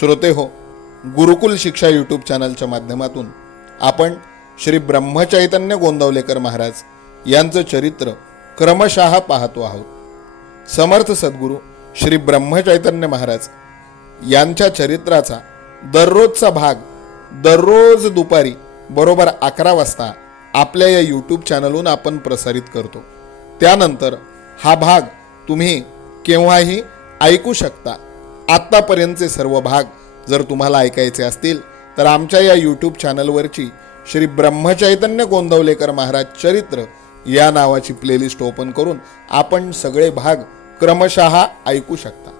श्रोते हो गुरुकुल शिक्षा यूट्यूब चॅनलच्या माध्यमातून आपण श्री ब्रह्मचैतन्य गोंदवलेकर महाराज यांचं चरित्र क्रमशः पाहतो आहोत. समर्थ सद्गुरू श्री ब्रह्मचैतन्य महाराज यांच्या चरित्राचा दररोजचा भाग दररोज दुपारी बरोबर अकरा वाजता आपल्या या यूट्यूब चॅनलहून आपण प्रसारित करतो. त्यानंतर हा भाग तुम्ही केव्हाही ऐकू शकता. आत्तापर्यंतचे सर्व भाग जर तुम्हाला ऐकायचे असतील तर आमच्या या यूट्यूब चॅनलवरची श्री ब्रह्मचैतन्य गोंदवलेकर महाराज चरित्र या नावाची प्लेलिस्ट ओपन करून आपण सगळे भाग क्रमशः ऐकू शकता.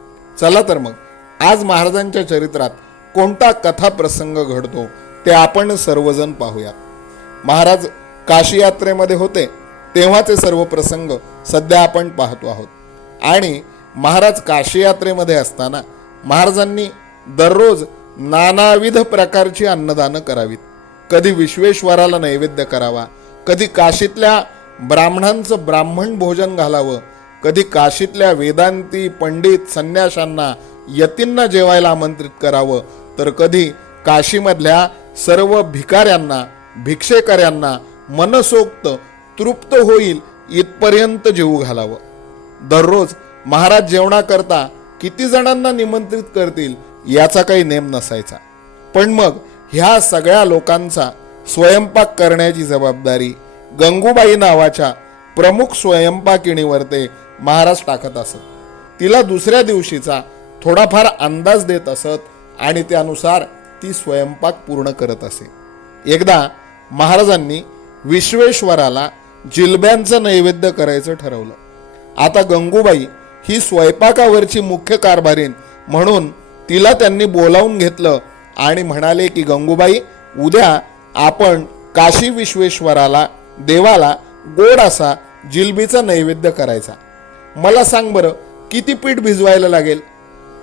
चला तर मग आज महाराजांच्या चरित्रात कोणता कथा प्रसंग घडतो ते आपण सर्वजण पाहूयात. महाराज काशी यात्रेमध्ये होते तेव्हाचे सर्व प्रसंग सध्या आपण पाहतो आहोत. आणि महाराज काशी यात्रेमध्ये असताना महाराजांनी दररोज नानाविध प्रकारची अन्नदानं करावीत. कधी विश्वेश्वराला नैवेद्य करावा कधी काशीतल्या ब्राह्मणांचं ब्राह्मण भोजन घालावं कधी काशीतल्या वेदांती पंडित संन्याशांना यतींना जेवायला आमंत्रित करावं तर कधी काशीमधल्या सर्व भिकाऱ्यांना भिक्षेकऱ्यांना मनसोक्त तृप्त होईल इथपर्यंत जेवू घालावं. दररोज महाराज जेवणाकरता किती जणांना निमंत्रित करतील याचा काही नेम नसायचा. पण मग ह्या सगळ्या लोकांचा स्वयंपाक करण्याची जबाबदारी गंगूबाई नावाच्या प्रमुख स्वयंपाकिणीवर ते महाराज टाकत असत. तिला दुसऱ्या दिवशीचा थोडाफार अंदाज देत असत आणि त्यानुसार ती स्वयंपाक पूर्ण करत असे. एकदा महाराजांनी विश्वेश्वराला जिलब्यांचं नैवेद्य करायचं ठरवलं. आता गंगूबाई ही स्वयंपाकावरची मुख्य कारभारीन. म्हणून तिला त्यांनी बोलावून घेतलं आणि म्हणाले की गंगूबाई उद्या आपण काशी विश्वेश्वराला देवाला गोड असा जिलबीचा नैवेद्य करायचा. मला सांग बरं किती पीठ भिजवायला लागेल?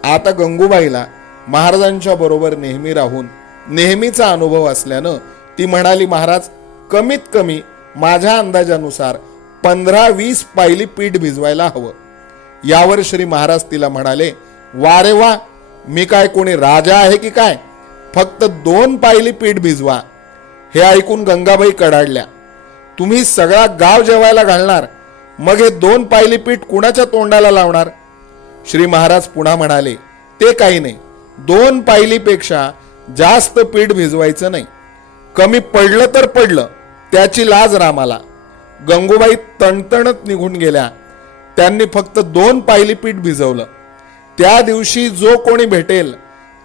आता गंगूबाईला महाराजांच्या बरोबर नेहमी राहून नेहमीचा अनुभव असल्यानं ती म्हणाली महाराज कमीत कमी माझ्या अंदाजानुसार पंधरा वीस पायली पीठ भिजवायला हवं. यावर श्री महाराज तिला म्हणाले वा रे वा मी काय कोणी राजा आहे की काय? फक्त दोन पायली पीठ भिजवा. हे ऐकून गंगाबाई कडाडल्या तुम्ही सगळा गाव जेवायला घालणार मग हे दोन पायली पीठ कुणाच्या तोंडाला लावणार? श्री महाराज पुन्हा म्हणाले ते काही नाही दोन पायलीपेक्षा जास्त पीठ भिजवायचं नाही. कमी पडलं तर पडलं त्याची लाज रामाला. गंगूबाई तणतणत निघून गेल्या त्यांनी फक्त दोन पायली पीठ भिजवलं. त्या दिवशी जो कोणी भेटेल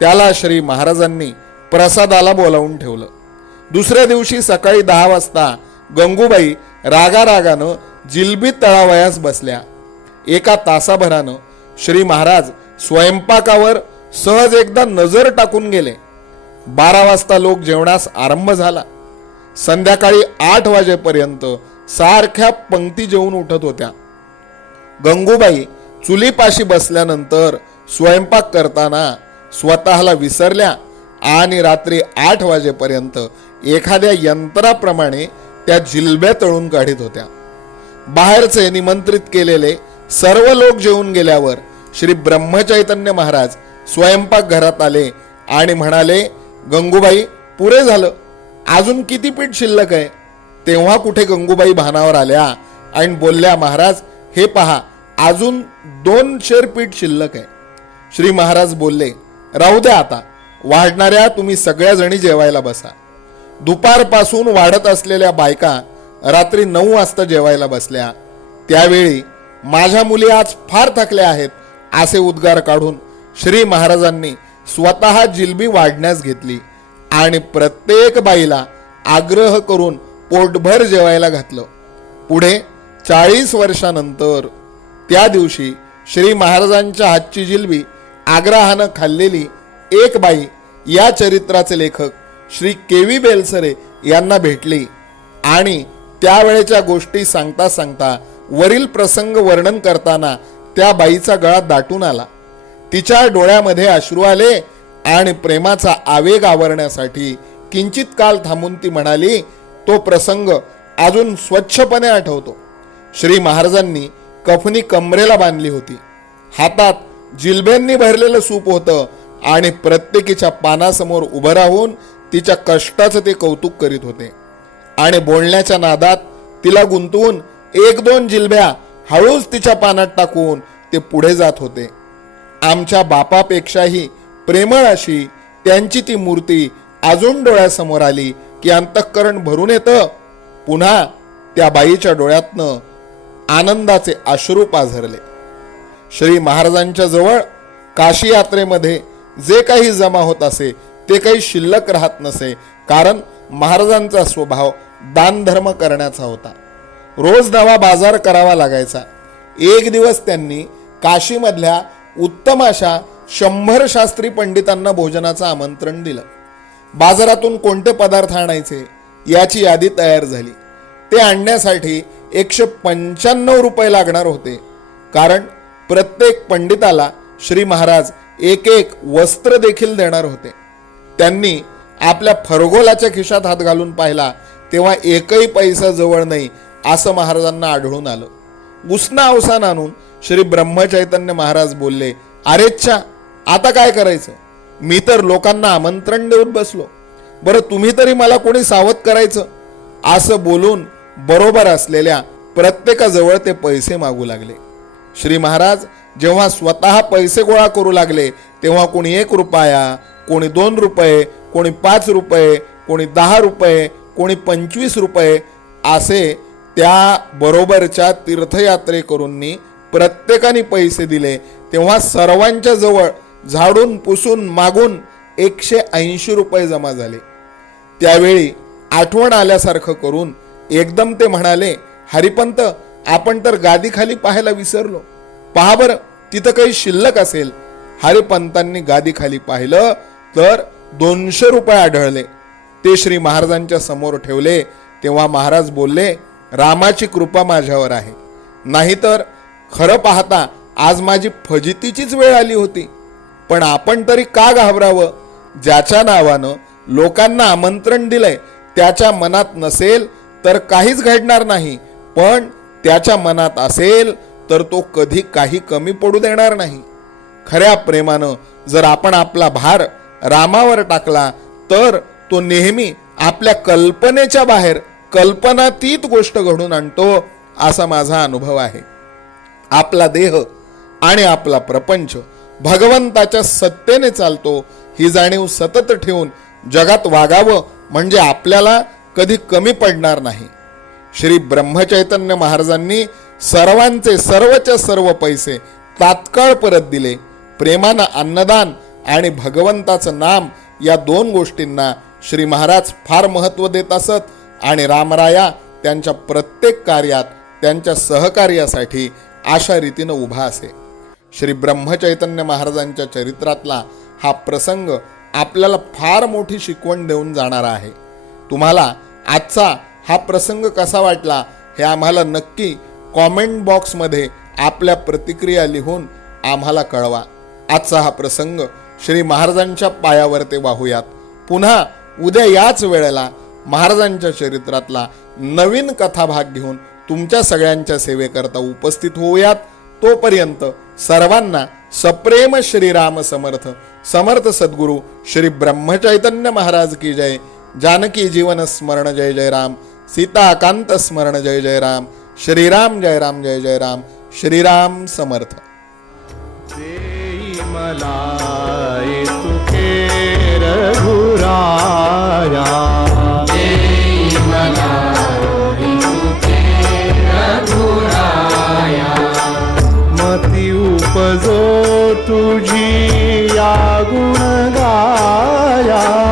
त्याला श्री महाराजांनी प्रसादाला बोलावून ठेवलं. दुसऱ्या दिवशी सकाळी दहा वाजता गंगूबाई रागारागानं जिलबीत तळावयास बसल्या. एका तासाभरानं श्री महाराज स्वयंपाकावर सहज एकदा नजर टाकून गेले. बारा वाजता लोक जेवणास आरंभ झाला. संध्याकाळी आठ वाजेपर्यंत सारख्या पंक्ती जेवून उठत होत्या. गंगूबाई चुलीपाशी बसल्यानंतर स्वयंपाक करताना स्वतःला विसरल्या आणि रात्री आठ वाजेपर्यंत एखाद्या यंत्राप्रमाणे त्या जिलब्या तळून काढीत होत्या. बाहेरचे निमंत्रित केलेले सर्व लोक जेवून गेल्यावर श्री ब्रह्मचैतन्य महाराज स्वयंपाक घरात आले आणि म्हणाले गंगूबाई पुरे झालं. अजून किती पीठ शिल्लक आहे? तेव्हा कुठे गंगूबाई भानावर आल्या आणि बोलल्या महाराज हे पहा अजून दोन शेरपीठ शिल्लक आहे. श्री महाराज बोलले राहू द्या आता वाढणाऱ्या तुम्ही सगळ्या जणी जेवायला बसा. दुपारपासून वाढत असलेल्या बायका रात्री नऊ वाजता जेवायला बसल्या. त्यावेळी माझ्या मुली आज फार थकल्या आहेत असे उद्गार काढून श्री महाराजांनी स्वतः जिलबी वाढण्यास घेतली आणि प्रत्येक बाईला आग्रह करून पोटभर जेवायला घातलं. पुढे चाळीस वर्षानंतर त्या दिवशी श्री महाराजांच्या हातची जिलबी आग्रहानं खाल्लेली एक बाई या चरित्राचे लेखक श्री के व्ही बेलसरे यांना भेटली. आणि त्यावेळेच्या गोष्टी सांगता सांगता वरील प्रसंग वर्णन करताना त्या बाईचा गळा दाटून आला. तिच्या डोळ्यामध्ये अश्रू आले आणि प्रेमाचा आवेग आवरण्यासाठी किंचित काल थांबून ती म्हणाली तो प्रसंग अजून स्वच्छपणे आठवतो. श्री महाराजांनी कफनी कमरेला बांधली होती. हातात जिलब्यांनी भरलेलं सूप होतं आणि प्रत्येकीच्या पानासमोर उभं राहून तिच्या कष्टाचं ते कौतुक करीत होते. आणि बोलण्याच्या नादात तिला गुंतवून एक दोन जिलब्या हळूच तिच्या पानात टाकून ते पुढे जात होते. आमच्या बापापेक्षाही प्रेमळ अशी त्यांची ती मूर्ती अजून डोळ्यासमोर आली की अंतःकरण भरून येतं. पुन्हा त्या बाईच्या डोळ्यातनं आनंदाचे अश्रू पाझरले श्री महाराजांच्या जवळ काशी यात्रेमध्ये जे काही जमा होत असे ते काही शिल्लक राहत नसे कारण महाराजांचा स्वभाव दानधर्म करण्याचा होता. रोज नवा बाजार करावा लागायचा. एक दिवस त्यांनी काशीमधल्या उत्तम अशा शंभर शास्त्री पंडितांना भोजनाचं आमंत्रण दिलं. बाजारातून कोणते पदार्थ आणायचे याची यादी तयार झाली. ते आणण्यासाठी एकशे पंच्याण्णव रुपये लागणार होते. कारण प्रत्येक पंडिताला श्री महाराज एक एक वस्त्र देखील देणार होते. त्यांनी आपल्या फरगोलाच्या खिशात हात घालून पाहिला तेव्हा एकही पैसा जवळ नाही असं महाराजांना आढळून आलं. उसना अवसान आणून श्री ब्रह्मचैतन्य महाराज बोलले अरेच्छा आता काय करायचं? मी तर लोकांना आमंत्रण देऊन बसलो. बरं तुम्ही तरी मला कोणी सावध करायचं? असं बोलून बरोबर असलेल्या प्रत्येकाजवळ ते पैसे मागू लागले. श्री महाराज जेव्हा स्वतः पैसे गोळा करू लागले तेव्हा कोणी एक रुपया कोणी दोन रुपये कोणी पाच रुपये कोणी दहा रुपये कोणी पंचवीस रुपये असे त्या बरोबरच्या तीर्थयात्रेकरूंनी प्रत्येकाने पैसे दिले. तेव्हा सर्वांच्या जवळ झाडून पुसून मागून एकशे ऐंशी रुपये जमा झाले. त्यावेळी आठवण आल्यासारखं करून एकदम ते म्हणाले हरिपंत आपण तर गादीखाली पाहायला विसरलो. पहा बरं तिथं काही शिल्लक असेल. हरिपंतांनी गादीखाली पाहिलं तर दोनशे रुपये आढळले. ते श्री महाराजांच्या समोर ठेवले तेव्हा महाराज बोलले रामाची कृपा माझ्यावर आहे. नाहीतर खरं पाहता आज माझी फजितीचीच वेळ आली होती. पण आपण तरी का घाबरावं? ज्याच्या नावानं लोकांना आमंत्रण दिलंय त्याच्या मनात नसेल तर काहीच घडणार नाही. पण त्याच्या मनात असेल तर तो कधी काही कमी पडू देणार नाही. खऱ्या प्रेमानं जर आपण आपला भार रामावर टाकला तर तो नेहमी आपल्या कल्पनेच्या बाहेर कल्पनातीत गोष्ट घडून आणतो असा माझा अनुभव आहे. आपला देह आणि आपला प्रपंच भगवंताच्या सत्तेने चालतो ही जाणीव सतत ठेवून जगात वागावं म्हणजे आपल्याला कधी कमी पडणार नाही. श्री ब्रह्मचैतन्य महाराजांनी सर्वांचे सर्वच्या सर्व पैसे तात्काळ परत दिले. प्रेमानं अन्नदान आणि भगवंताचं नाम या दोन गोष्टींना श्री महाराज फार महत्त्व देत असत आणि रामराया त्यांच्या प्रत्येक कार्यात त्यांच्या सहकार्यासाठी अशा रीतीनं उभा असे. श्री ब्रह्मचैतन्य महाराजांच्या चरित्रातला हा प्रसंग आपल्याला फार मोठी शिकवण देऊन जाणारा आहे. तुम्हाला आजचा हा प्रसंग कसा वाटला हे आम्हाला नक्की कॉमेंट बॉक्समध्ये आपल्या प्रतिक्रिया लिहून आम्हाला कळवा. आजचा हा प्रसंग श्री महाराजांच्या पायावर ते वाहूयात. पुन्हा उद्या याच वेळेला महाराजांच्या चरित्रातला नवीन कथाभाग घेऊन तुमच्या सगळ्यांच्या सेवेकरता उपस्थित होऊयात. तोपर्यंत सर्वांना सप्रेम श्रीराम समर्थ. समर्थ सद्गुरू श्री ब्रह्मचैतन्य महाराज की जय. जानकी जीवन स्मरण जय जय राम। सीताकांत स्मरण जय जय राम। श्रीराम जय राम जय जय राम। श्रीराम समर्थ। मती तुझी या गुणगाया